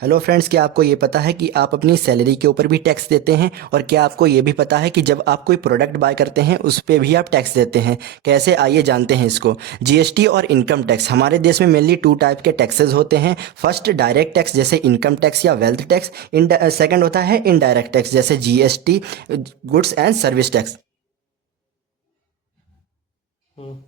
Hello friends, क्या आपको ये पता है कि आप अपनी सैलरी के ऊपर भी टैक्स देते हैं? और क्या आपको ये भी पता है कि जब आप कोई प्रोडक्ट बाय करते हैं उस पे भी आप टैक्स देते हैं? कैसे, आइए जानते हैं इसको। जीएसटी और इनकम टैक्स। हमारे देश में मेनली टू टाइप के टैक्सेस होते हैं। फर्स्ट डायरेक्ट टैक्स जैसे इनकम टैक्स या वेल्थ टैक्स। सेकंड होता है इनडायरेक्ट टैक्स जैसे GST, goods and service tax.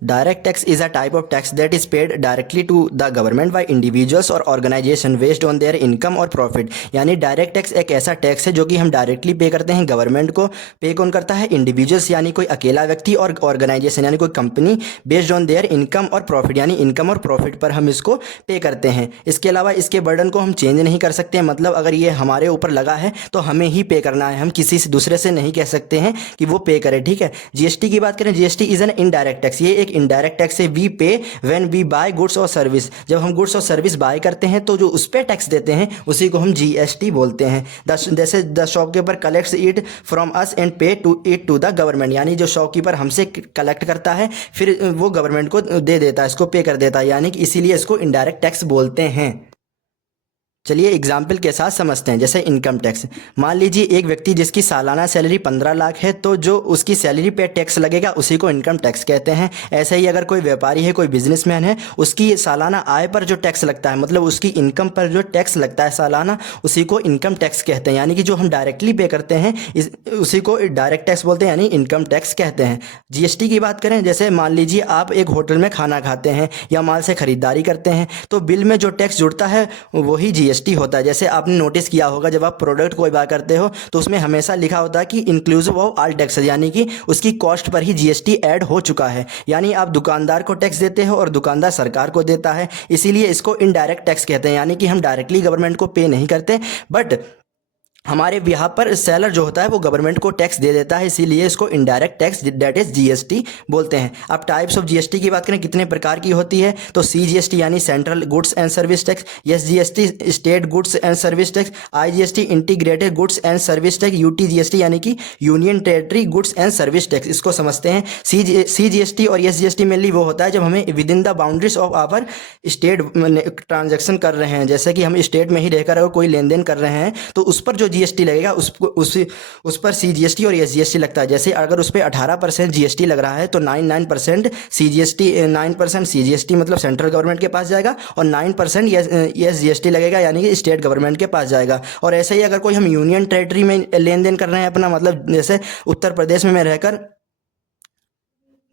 Direct tax is a type of tax that is paid directly to the government by individuals or organization based on their income or profit। यानी direct tax एक ऐसा tax है जो कि हम directly pay करते हैं government को। पे कौन करता है? इंडिविजुअल्स यानी कोई अकेला व्यक्ति, और ऑर्गेनाइजेशन यानी कोई company, based on their income और प्रॉफिट यानी इनकम और प्रॉफिट पर हम इसको पे करते हैं। इसके अलावा इसके बर्डन को हम चेंज नहीं कर सकते हैं। मतलब अगर ये हमारे ऊपर लगा है तो हमें ही पे करना है, हम किसी से दूसरे से नहीं कह सकते हैं कि वो पे करे। ठीक है। जीएसटी की बात करें, GST is an indirect tax. ये एक इनडायरेक्ट टैक्स है। वी पे व्हेन वी बाय गुड्स और सर्विस। जब हम गुड्स और सर्विस बाय करते हैं तो जो उस पर टैक्स देते हैं उसी को हम जीएसटी बोलते हैं। जैसे the shopkeeper collects it from us and pay to it to the government. यानी जो शॉपकीपर हमसे कलेक्ट करता है फिर वो गवर्नमेंट को दे देता है, इसको पे कर देता है, यानी कि इसीलिए इसको इनडायरेक्ट टैक्स बोलते हैं। चलिए एग्जाम्पल के साथ समझते हैं। जैसे इनकम टैक्स। मान लीजिए एक व्यक्ति जिसकी सालाना सैलरी 15 लाख है, तो जो उसकी सैलरी पे टैक्स लगेगा उसी को इनकम टैक्स कहते हैं। ऐसे ही अगर कोई व्यापारी है, कोई बिजनेसमैन है, उसकी सालाना आय पर जो टैक्स लगता है, मतलब उसकी इनकम पर जो टैक्स लगता है सालाना, उसी को इनकम टैक्स कहते हैं। यानी कि जो हम डायरेक्टली पे करते हैं उसी को डायरेक्ट टैक्स बोलते हैं, यानी इनकम टैक्स कहते हैं। जीएसटी की बात करें, जैसे मान लीजिए आप एक होटल में खाना खाते हैं या माल से खरीदारी करते हैं, तो बिल में जो टैक्स जुड़ता है वही जीएसटी होता है। जैसे आपने नोटिस किया होगा, जब आप प्रोडक्ट कोई बाय करते हो तो उसमें हमेशा लिखा होता है कि इंक्लूसिव ऑफ ऑल टैक्स, यानी कि उसकी कॉस्ट पर ही जीएसटी ऐड हो चुका है। यानी आप दुकानदार को टैक्स देते हो और दुकानदार सरकार को देता है, इसीलिए इसको इनडायरेक्ट टैक्स कहते हैं। यानी कि हम डायरेक्टली गवर्नमेंट को पे नहीं करते, बट हमारे यहाँ पर सेलर जो होता है वो गवर्नमेंट को टैक्स दे देता है, इसीलिए इसको indirect tax that is GST बोलते हैं। अब टाइप्स ऑफ जीएसटी की बात करें, कितने प्रकार की होती है, तो सीजीएसटी यानी central goods and service tax, SGST state goods and service tax, IGST integrated goods and service tax, UTGST यानी कि union territory goods and service tax. इसको समझते हैं। सीजीएसटी और एसजीएसटी मेनली वो होता है जब हमें within the boundaries of our state transaction कर रहे हैं, जैसे कि हम स्टेट में ही रहकर अगर कोई लेन देन कर रहे हैं तो उस पर जो जीएसटी लगेगा उस पर सीजीएसटी और एसजीएसटी लगता है। जैसे अगर उस पर 18% जीएसटी लग रहा है तो 9% सीजीएसटी, 9% सीजीएसटी मतलब सेंट्रल गवर्नमेंट के पास जाएगा, और 9% एसजीएसटी लगेगा यानी कि स्टेट गवर्नमेंट के पास जाएगा। और ऐसे ही अगर कोई हम यूनियन टेरिटरी में लेन देन कर रहे हैं अपना, मतलब जैसे उत्तर प्रदेश में रहकर,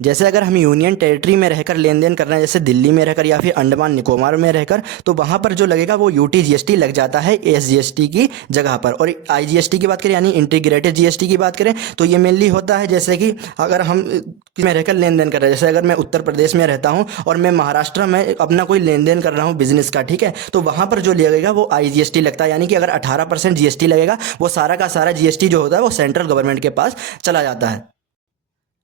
जैसे अगर हम यूनियन टेरिटरी में रहकर लेन देन कर रहे हैं, जैसे दिल्ली में रहकर या फिर अंडमान निकोबार में रहकर, तो वहाँ पर जो लगेगा वो यूटीजीएसटी लग जाता है एसजीएसटी की जगह पर। और आईजीएसटी की बात करें यानी इंटीग्रेटेड जीएसटी की बात करें, तो ये मेनली होता है जैसे कि अगर हम में रहकर लेन देन कर रहे हैं, जैसे अगर मैं उत्तर प्रदेश में रहता हूँ और मैं महाराष्ट्र में अपना कोई लेन देन कर रहा हूँ बिजनेस का, ठीक है, तो वहाँ पर जो लगेगा वो आईजीएसटी लगता है। यानी कि अगर 18% जीएसटी लगेगा, वो सारा का सारा जीएसटी जो होता है वो सेंट्रल गवर्नमेंट के पास चला जाता है।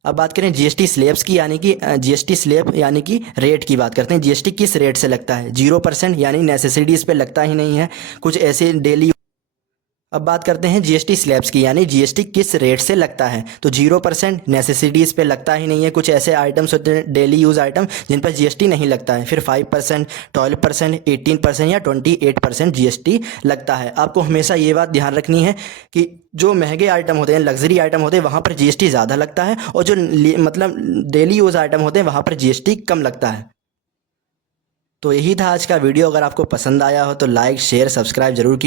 अब बात करें जीएसटी स्लैब्स की, यानी कि जीएसटी स्लैब यानी कि रेट की बात करते हैं। जीएसटी किस रेट से लगता है? 0% यानी नेसेसिटीज़ पे लगता ही नहीं है, कुछ ऐसे डेली। अब बात करते हैं जीएसटी स्लैब्स की, यानी जीएसटी किस रेट से लगता है, तो 0% नेसेसिटीज़ पे लगता ही नहीं है, कुछ ऐसे आइटम्स होते हैं डेली यूज़ आइटम जिन पर जीएसटी नहीं लगता है। फिर 5%, 12%, 18% या 28% जीएसटी लगता है। आपको हमेशा ये बात ध्यान रखनी है कि जो महंगे आइटम होते हैं, लग्जरी आइटम होते हैं, वहाँ पर जीएसटी ज़्यादा लगता है, और जो मतलब डेली यूज़ आइटम होते हैं वहाँ पर जीएसटी कम लगता है। तो यही था आज का वीडियो। अगर आपको पसंद आया हो तो लाइक, शेयर, सब्सक्राइब जरूर कीजिए।